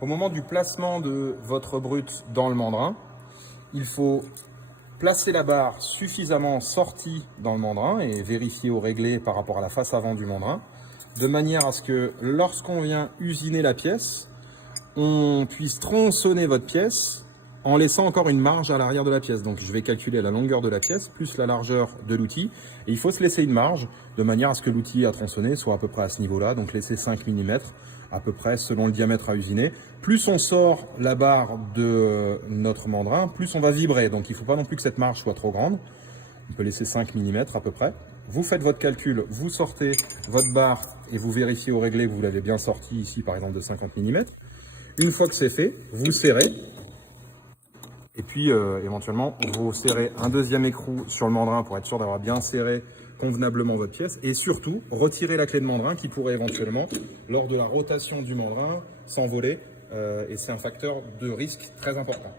Au moment du placement de votre brute dans le mandrin, il faut placer la barre suffisamment sortie dans le mandrin et vérifier ou régler par rapport à la face avant du mandrin, de manière à ce que lorsqu'on vient usiner la pièce, on puisse tronçonner votre pièce en laissant encore une marge à l'arrière de la pièce. Donc je vais calculer la longueur de la pièce plus la largeur de l'outil. Et il faut se laisser une marge de manière à ce que l'outil à tronçonner soit à peu près à ce niveau-là. Donc laisser 5 mm à peu près selon le diamètre à usiner. Plus on sort la barre de notre mandrin, plus on va vibrer. Donc il ne faut pas non plus que cette marge soit trop grande. On peut laisser 5 mm à peu près. Vous faites votre calcul, vous sortez votre barre et vous vérifiez ou réglez que vous l'avez bien sorti ici par exemple de 50 mm. Une fois que c'est fait, vous serrez. Et puis éventuellement, vous serrez un deuxième écrou sur le mandrin pour être sûr d'avoir bien serré convenablement votre pièce. Et surtout, retirez la clé de mandrin qui pourrait éventuellement, lors de la rotation du mandrin, s'envoler. Et c'est un facteur de risque très important.